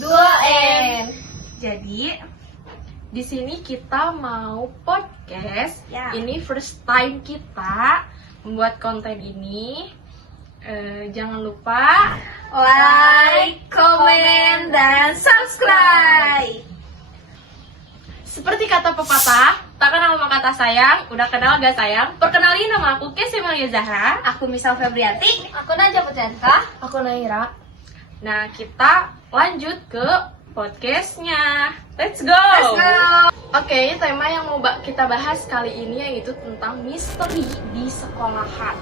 2M. Jadi di sini kita mau podcast. Ya. Ini first time kita membuat konten ini. Jangan lupa Like, komen, dan subscribe. seperti kata pepatah, tak kenal maka kata sayang, udah kenal gak sayang? Perkenalin, nama aku Kesy Malia Zahra. Aku Misal Febrianti. Aku Najwa Putrianka. Aku Naira. Nah, kita lanjut ke podcastnya. Let's go! Oke, tema yang mau kita bahas kali ini yaitu tentang misteri di sekolahan.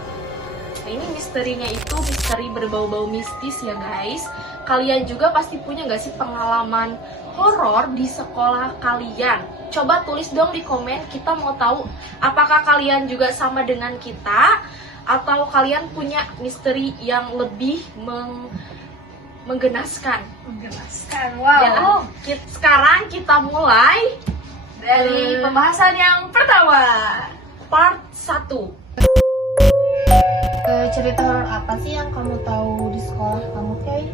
Nah, ini misterinya itu misteri berbau-bau mistis ya guys. Kalian juga pasti punya gak sih pengalaman horor di sekolah kalian? Coba tulis dong di komen, kita mau tahu apakah kalian juga sama dengan kita atau kalian punya misteri yang lebih menggenaskan. Wow. Ya, sekarang kita mulai Dari pembahasan yang pertama. part 1. Cerita horor apa sih yang kamu tahu di sekolah kamu, Kay?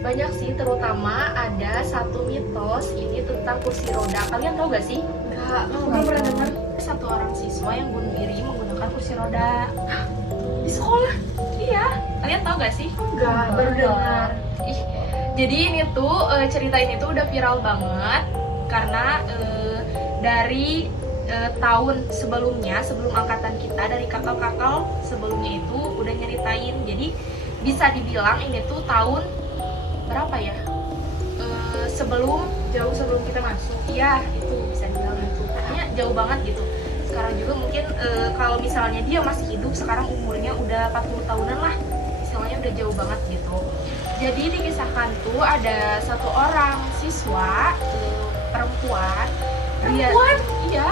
Banyak sih, terutama ada satu mitos ini tentang kursi roda. Kalian tahu gak sih? Enggak, Belum pernah dengar. Satu orang siswa yang bunuh diri menggunakan kursi roda. Hah? Di sekolah? Iya. Kalian tahu gak sih? Enggak, baru dengar. Ih, jadi ini tuh cerita ini tuh udah viral banget karena dari tahun sebelumnya, sebelum angkatan kita, dari kakak-kakak sebelumnya itu udah nyeritain. Jadi bisa dibilang ini tuh tahun berapa ya? Jauh sebelum kita masuk. Iya, itu bisa dibilang gitu. Pokoknya jauh banget gitu. Sekarang juga mungkin kalau misalnya dia masih hidup, sekarang umurnya udah 40 tahunan lah. Misalnya udah jauh banget gitu. Jadi dikisahkan tuh ada satu orang siswa perempuan. Iya,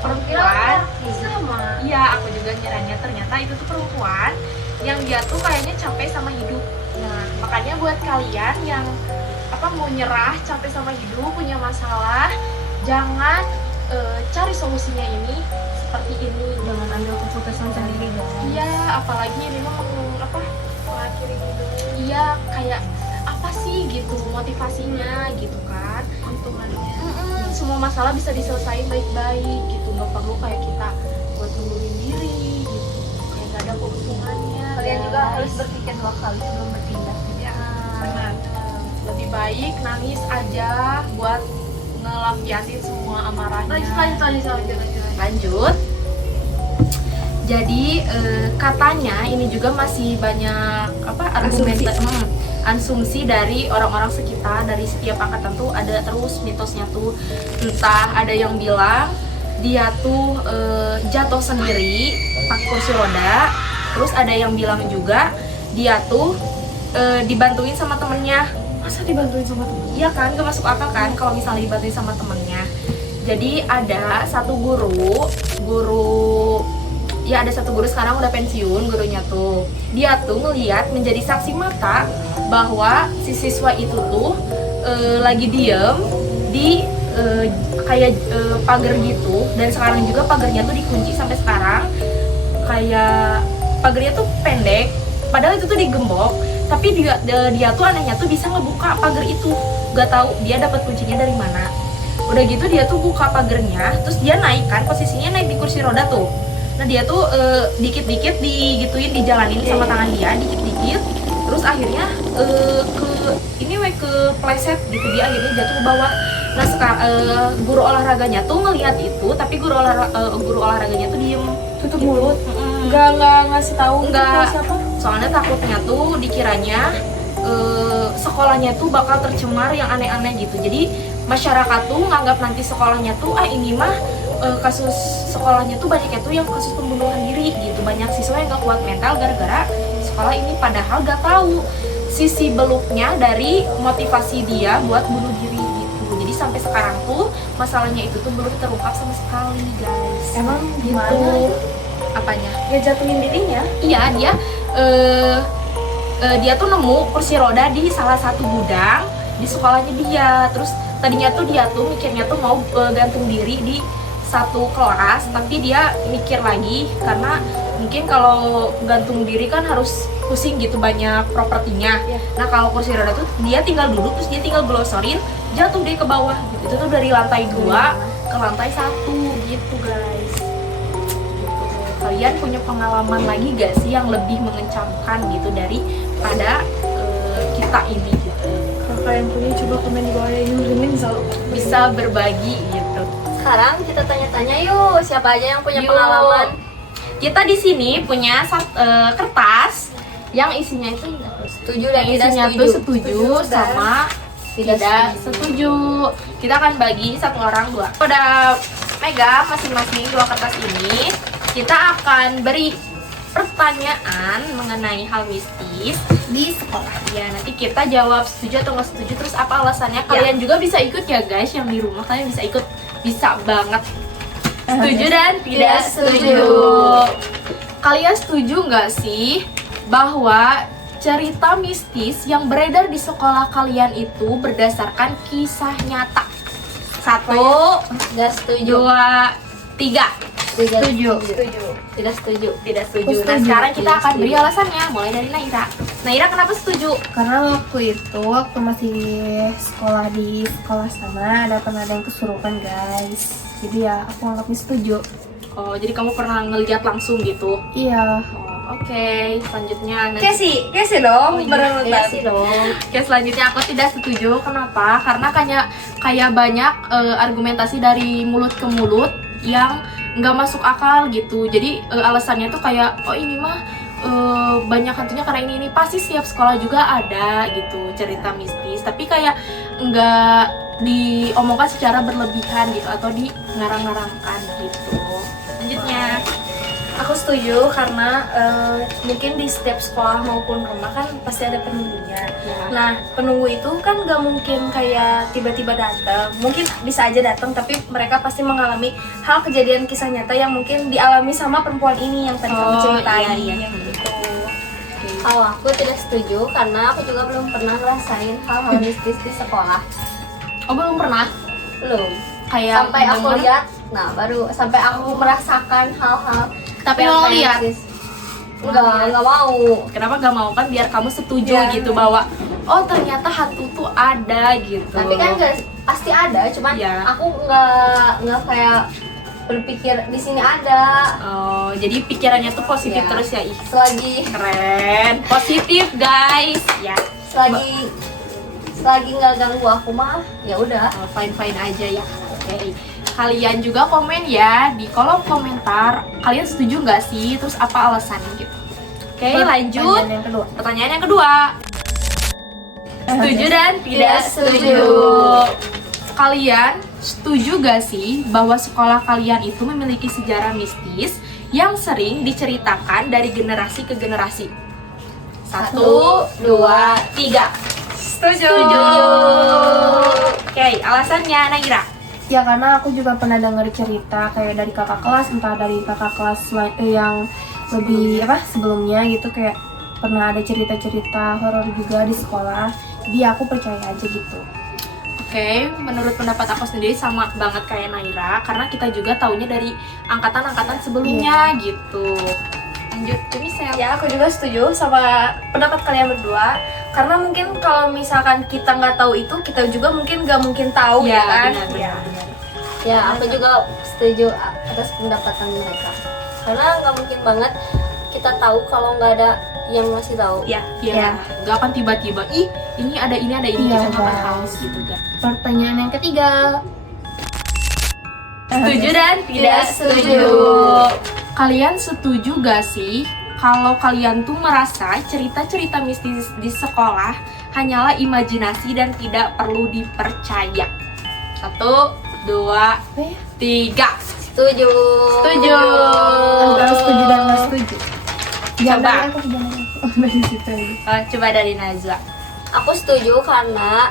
perempuan. Sama. Iya, aku juga nyeranya ternyata itu tuh perempuan yang dia tuh kayaknya capek sama hidup. Nah, makanya buat kalian yang mau nyerah, capek sama hidup, punya masalah, jangan cari solusinya ini seperti ini. Jangan ambil keputusan sendiri dong. Iya, apalagi ini mah mengakhiri hidup. Iya, kayak apa sih gitu motivasinya gitu kan? Untungannya. Semua masalah bisa diselesaikan baik-baik gitu, nggak perlu kayak kita buat ngundurin diri gitu, kayak nggak ada keuntungannya. Kalian juga guys. harus berpikir 2 kali sebelum bertindak. Ya, benar. Lebih baik nangis aja buat ngelampiasin semua amarahnya. Lanjut. Jadi katanya ini juga masih banyak asumsi dari orang-orang sekitar, dari setiap angkatan tuh ada terus mitosnya tuh. Entah ada yang bilang dia tuh jatuh sendiri pakai kursi roda, terus ada yang bilang juga dia tuh dibantuin sama temennya. Masa dibantuin sama teman? Iya kan, gak masuk akal kan kalau misalnya dibantuin sama temennya. Jadi ada satu guru ya, ada satu guru sekarang udah pensiun gurunya tuh. Dia tuh ngeliat menjadi saksi mata bahwa si siswa itu tuh lagi diem di kayak pagar gitu, dan sekarang juga pagarnya tuh dikunci sampai sekarang. Kayak pagarnya tuh pendek, padahal itu tuh digembok, tapi dia tuh anehnya tuh bisa ngebuka pagar itu. Gak tahu dia dapat kuncinya dari mana. Udah gitu dia tuh buka pagarnya, terus dia naik kan, posisinya naik di kursi roda tuh. Nah dia tuh dikit-dikit digituin, dijalanin sama tangan dia, dikit-dikit. Terus akhirnya ke pleset gitu, dia akhirnya jatuh ke bawah. Nah guru olahraganya tuh ngelihat itu, tapi guru olahraganya tuh diem, tutup mulut. Enggak ngasih tahu Enggak. siapa? Soalnya takutnya tuh dikiranya sekolahnya tuh bakal tercemar yang aneh-aneh gitu. Jadi masyarakat tuh nganggap nanti sekolahnya tuh ini mah kasus sekolahnya tuh banyaknya tuh yang kasus pembunuhan diri gitu. Banyak siswa yang gak kuat mental gara-gara sekolah ini, padahal gak tahu sisi beluknya dari motivasi dia buat bunuh diri gitu. Jadi sampai sekarang tuh masalahnya itu tuh belum terungkap sama sekali guys. Emang gitu. gimana? Apanya? Ya jatuhin dirinya. Iya, dia tuh nemu kursi roda di salah satu gudang di sekolahnya dia. Terus tadinya tuh dia tuh mikirnya tuh mau gantung diri di satu kelas, tapi dia mikir lagi karena mungkin kalau gantung diri kan harus pusing gitu banyak propertinya. Nah kalau kursi roda tuh dia tinggal duduk terus dia tinggal glosorin jatuh deh ke bawah gitu. Itu tuh dari lantai 2 ke lantai 1 gitu guys. Kalian punya pengalaman lagi gak sih yang lebih mengencangkan gitu daripada kita ini gitu? Kalau kalian punya coba komen di bawah ya, ngirimin Bisa berbagi gitu. Sekarang kita tanya-tanya yuk, siapa aja yang punya Yuk. pengalaman? Kita di sini punya kertas yang isinya itu Setuju dan yang tidak isinya setuju? tuh setuju sama tidak setuju. Kita akan bagi satu orang 2. Udah megang masing-masing 2 kertas ini. Kita akan beri pertanyaan mengenai hal mistis di sekolah. Ya, nanti kita jawab setuju atau nggak setuju, terus apa alasannya. Kalian juga bisa ikut ya guys, yang di rumah kalian bisa ikut, bisa banget. Setuju dan tidak setuju. Kalian setuju nggak sih bahwa cerita mistis yang beredar di sekolah kalian itu berdasarkan kisah nyata? 1, Tidak setuju. 2, 3. Tidak Setuju. Tidak setuju. Tidak setuju. Aku Nah setuju. sekarang kita Tidak akan setuju. beri alasannya, mulai dari Naira. Naira kenapa setuju? Karena waktu masih sekolah di sekolah sana pernah ada yang kesurupan guys. Jadi ya aku anggapnya setuju. Oh, jadi kamu pernah ngeliat langsung gitu? Iya. Oh, oke. Selanjutnya Kesi Oh, dong, iya. berenang. Iya sih dong. Oke, selanjutnya aku tidak setuju. Kenapa? Karena kayak banyak argumentasi dari mulut ke mulut yang nggak masuk akal gitu. Jadi alasannya tuh kayak, oh ini mah banyak hantunya karena ini pasti setiap sekolah juga ada gitu cerita mistis. Tapi kayak nggak diomongkan secara berlebihan gitu atau di ngarang-ngarangkan gitu. Selanjutnya. Aku setuju karena mungkin di setiap sekolah maupun rumah kan pasti ada penunggunya. Ya. Nah, penunggu itu kan gak mungkin kayak tiba-tiba datang. Mungkin bisa aja datang, tapi mereka pasti mengalami hal kejadian kisah nyata yang mungkin dialami sama perempuan ini yang tadi kamu Oh, ceritain. iya. Gitu. Kalau aku tidak setuju karena aku juga belum pernah ngerasain hal-hal mistis di sekolah. Oh, belum pernah? Belum. Kayak Sampai aku denger. lihat, nah baru sampai aku merasakan hal-hal. Tapi yang lo kayak lihat? mistis. Enggak mau. Kenapa gak mau kan biar kamu setuju Ya. gitu bahwa oh ternyata hantu tuh ada gitu. Tapi kan nggak pasti ada, cuman Ya. aku nggak kayak berpikir di sini ada. Oh, jadi pikirannya tuh positif Ya. terus ya. Ih, Selagi keren. Positif, guys. Ya. selagi nggak ganggu aku mah ya udah. Fine-fine aja ya. Oke. Kalian juga komen ya di kolom komentar. Kalian setuju nggak sih? Terus apa alasannya gitu? Oke, lanjut. Pertanyaan yang kedua. Pertanyaan yang kedua. Setuju dan tidak setuju. Kalian setuju gak sih bahwa sekolah kalian itu memiliki sejarah mistis yang sering diceritakan dari generasi ke generasi? 1, 2, 3. Setuju. Oke, alasannya Naira. Ya karena aku juga pernah dengar cerita kayak dari kakak kelas, entah dari kakak kelas yang lebih sebelumnya gitu, kayak pernah ada cerita-cerita horor juga di sekolah. Jadi aku percaya aja gitu. Oke, menurut pendapat aku sendiri sama banget kayak Naira, karena kita juga taunya dari angkatan-angkatan sebelumnya gitu. Lanjut, ini saya. Ya, aku juga setuju sama pendapat kalian berdua. Karena mungkin kalau misalkan kita nggak tahu itu, kita juga mungkin nggak mungkin tahu ya kan? benar. Ya, aku juga setuju atas pendapatan mereka. Karena nggak mungkin banget kita tahu kalau nggak ada yang ngasih tahu. Ya, Ya. nggak akan tiba-tiba, ih ini ada ini Iya, kita nggak guys. tahu gitu kan. Pertanyaan yang ketiga. Setuju dan tidak setuju. Kalian setuju gak sih kalau kalian tuh merasa cerita-cerita mistis di sekolah hanyalah imajinasi dan tidak perlu dipercaya? 1, 2, 3. Setuju. Setuju. Antara setuju dan nggak setuju. Coba. Jangan aku. Dari situ aja. Coba dari Najwa. Aku setuju karena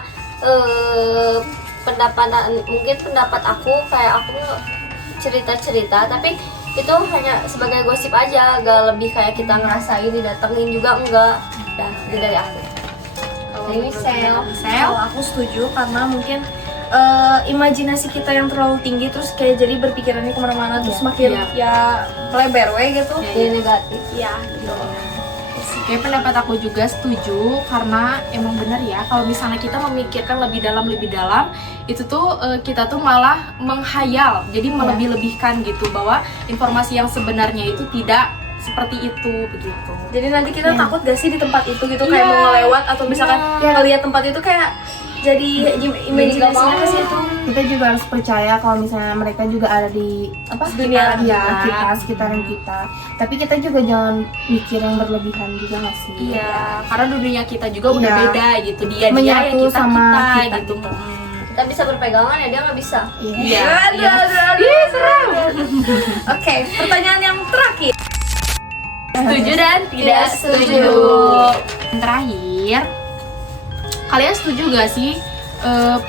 mungkin pendapat aku kayak aku cerita-cerita, tapi itu hanya sebagai gosip aja, gak lebih kayak kita ngerasain didatengin juga enggak. Dah, itu dari aku. Dari Michelle. Kalau aku setuju karena mungkin imajinasi kita yang terlalu tinggi terus kayak jadi berpikirannya kemana-mana terus makin ya melebar gitu. Jadi negatif. Ya gitu. Kayak pendapat aku juga setuju karena emang benar ya kalau misalnya kita memikirkan lebih dalam itu tuh kita tuh malah menghayal jadi melebih-lebihkan gitu bahwa informasi yang sebenarnya itu tidak seperti itu begitu. Jadi nanti kita takut gak sih di tempat itu gitu kayak mau ngelewat atau misalkan ngelihat tempat itu kayak jadi imajinasinya ke situ. Kita juga harus percaya kalau misalnya mereka juga ada di Dunia sekitaran kita. Tapi kita juga jangan mikir yang berlebihan juga nggak sih? Iya, karena dunia kita juga udah beda gitu. Dia Menyatu yang sama kita kita gitu. Kita bisa berpegangan ya, dia nggak bisa. Iya. Oke, pertanyaan yang terakhir. Setuju dan tidak setuju. Terakhir, kalian setuju gak sih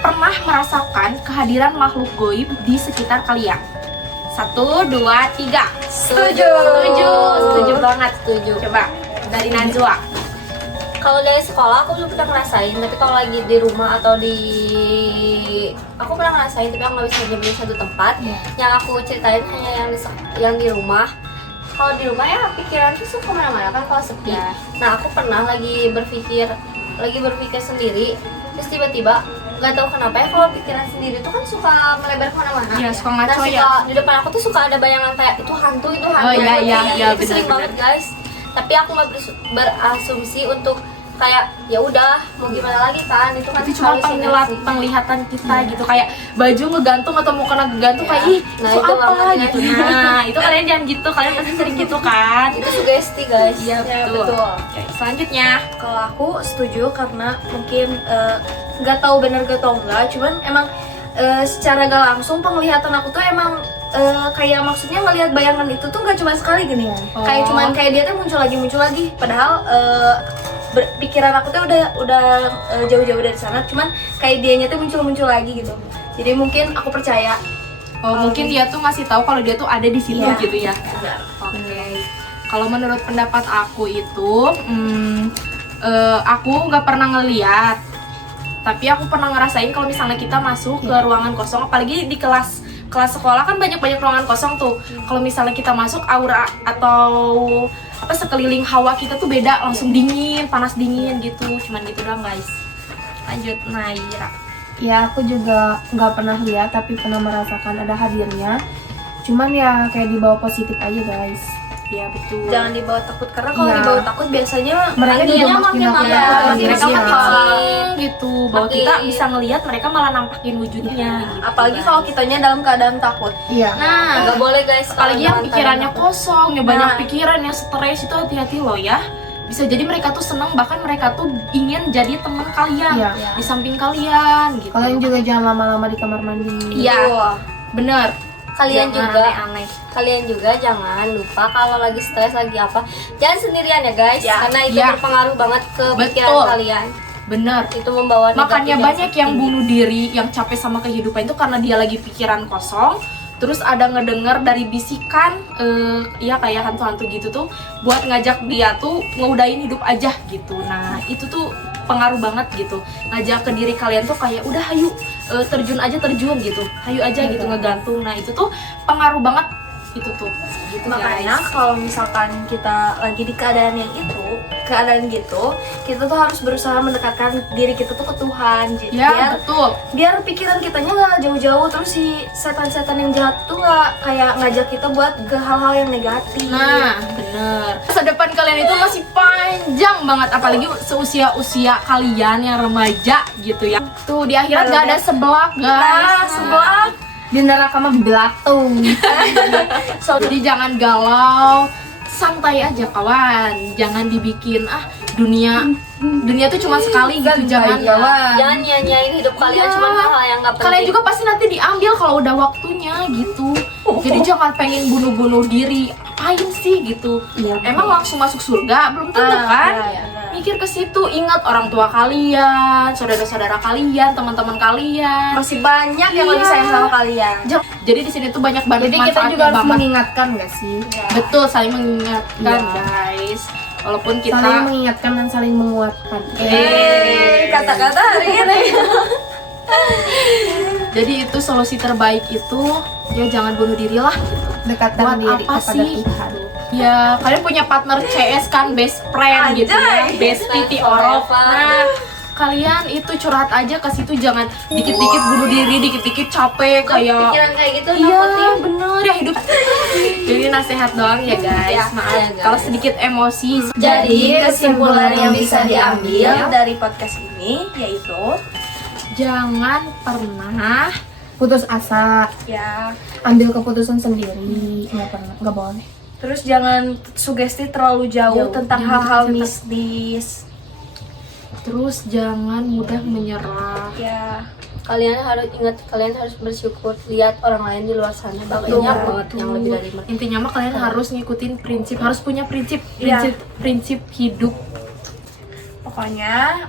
pernah merasakan kehadiran makhluk goib di sekitar kalian? 1, 2, 3. Setuju. Setuju banget. Setuju. Coba dari Najwa. Kalau dari sekolah aku belum pernah ngerasain, tapi kalau lagi di rumah atau aku pernah ngerasain, tapi aku nggak bisa nyebutnya satu tempat. Yang aku ceritain hanya yang di rumah. Kalau di rumah ya pikiran tuh suka kemana-mana kan kalau sepi. Nah aku pernah lagi berpikir sendiri, terus tiba-tiba nggak tahu kenapa ya kalau pikiran sendiri tuh kan suka melebar kemana-mana. Iya, suka ngaco Nah, ya. Di depan aku tuh suka ada bayangan kayak itu hantu. Oh, iya, Itu sering benar-benar. banget guys. Tapi aku nggak berasumsi untuk kayak ya udah mau gimana lagi kan, itu kan Itu cuma halusinasi. penglihatan kita gitu, kayak baju ngegantung atau mau kena ngegantung kayak ih Nah, itu itu apa banget, gitu. Nah itu kalian jangan gitu, kalian pasti sering gitu kan. Itu sugesti guys. Iya Ya, betul. betul. Oke, selanjutnya Kalau aku setuju karena mungkin nggak tahu benar gak tahu enggak, cuman emang secara gak langsung penglihatan aku tuh emang kayak maksudnya ngelihat bayangan itu tuh nggak cuma sekali gini ya. Kayak cuman kayak dia tuh muncul lagi padahal pikiran aku tuh udah jauh-jauh dari sana, cuman kayak dianya tuh muncul lagi gitu. Jadi mungkin aku percaya. mungkin dia tuh ngasih tahu kalau dia tuh ada di situ Iya. gitu ya. Oke. Kalau menurut pendapat aku itu, aku nggak pernah ngeliat, tapi aku pernah ngerasain kalau misalnya kita masuk ke ruangan kosong, apalagi di kelas sekolah kan banyak ruangan kosong tuh. Kalau misalnya kita masuk, aura atau sekeliling hawa kita tuh beda, langsung dingin, panas dingin gitu. Cuman gitu doang guys. Lanjut Naira. Ya aku juga nggak pernah lihat tapi pernah merasakan ada hadirnya. Cuman ya kayak dibawa positif aja guys. Ya betul. Jangan dibawa takut karena kalau Iya. dibawa takut biasanya Mereka juga Dianya makin makin nakut. marah. Mereka Iya. makin gitu bahwa Makin- kita bisa ngelihat mereka malah nampakin wujudnya gitu, apalagi guys. kalau kitanya dalam keadaan takut. Iya. nah Nggak boleh guys. apalagi yang kalau pikirannya dalam kosong ya, banyak Nah. pikiran yang stres itu hati-hati loh ya. Bisa jadi mereka tuh seneng, bahkan mereka tuh ingin jadi teman kalian Iya. di samping kalian gitu. Kalian juga jangan lama-lama di kamar mandi. Iya bener. Kalian Jangan juga aneh-aneh. Kalian juga jangan lupa kalau lagi stres lagi apa, jangan sendirian ya guys, Ya. karena itu Ya. berpengaruh banget ke pikiran Betul. kalian. Bener. Itu membawa Makanya negatif banyak yang tinggi. bunuh diri, yang capek sama kehidupan itu karena dia lagi pikiran kosong. Terus ada ngedenger dari bisikan, ya kayak hantu-hantu gitu tuh, buat ngajak dia tuh ngeudahin hidup aja gitu. Nah itu tuh pengaruh banget gitu, ngajak ke diri kalian tuh kayak udah hayu terjun gitu, hayu aja gitu ngegantung. Nah itu tuh pengaruh banget itu tuh. Gitu Makanya guys. kalau misalkan kita lagi di keadaan yang keadaan gitu, kita tuh harus berusaha mendekatkan diri kita tuh ke Tuhan. Jadi Ya betul. biar pikiran kitanya nggak jauh-jauh, terus si setan-setan yang jahat tuh nggak kayak ngajak kita buat ke hal-hal yang negatif. Nah, bener. Masa depan kalian itu masih panjang banget, apalagi seusia-usia kalian yang remaja gitu ya. Tuh di akhirat gak ada sebelak, guys. Nah, sebelak. Di neraka mah belatung. Jadi jangan galau, santai aja kawan. Jangan dibikin dunia tuh cuma sekali gitu. Jangan Jangan nyanyain hidup kalian Iya. cuma hal yang nggak penting. Kalian juga pasti nanti diambil kalau udah waktunya gitu. Jadi jangan pengen bunuh-bunuh diri. Apain sih gitu? Iya. Emang langsung masuk surga? Belum tentu kan? Mikir ke situ, ingat orang tua kalian, saudara-saudara kalian, teman-teman kalian. Masih banyak yang Iya. lebih sayang sama kalian. Jadi di sini tuh banyak banget Jadi kita juga harus mengingatkan gak sih? Betul, saling mengingatkan Iya. guys. Walaupun kita Saling mengingatkan dan saling menguatkan. Kata-kata hari ini. Jadi itu solusi terbaik itu ya jangan bunuh diri lah. Dekatkan Buat diri apa kepada sih? Tuhan. Ya kalian punya partner CS kan, best friend gitu ya, best titi orok. Nah kalian itu curhat aja ke situ, jangan dikit-dikit bunuh diri, dikit-dikit capek kayak Pikiran kayak gitu iya nakutin. bener ya hidup. Jadi nasihat doang ya guys, Ya, maaf ya, guys. kalau sedikit emosi. Jadi kesimpulan yang bisa diambil dari podcast ini yaitu Jangan pernah Putus asa, ya, ambil keputusan sendiri, nggak boleh. terus jangan sugesti terlalu jauh tentang Jangan hal-hal cerita. mistis. terus jangan mudah menyerah. Ya, kalian harus ingat, kalian harus bersyukur lihat orang lain di luar sana banyak banget yang lebih dari mereka. Intinya mah kalian harus ngikutin prinsip, harus punya prinsip Iya. prinsip hidup. pokoknya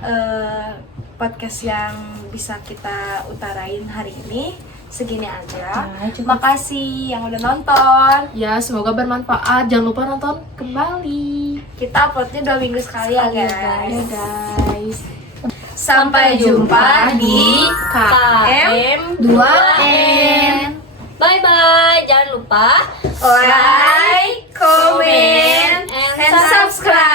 podcast yang bisa kita utarain hari ini segini aja. Nah, cukup. Makasih yang udah nonton. Ya semoga bermanfaat. Jangan lupa nonton kembali. Kita uploadnya 2 minggu sekali ya guys. Ya guys. Sampai jumpa di KM 2N. Bye bye. Jangan lupa like, comment, and subscribe.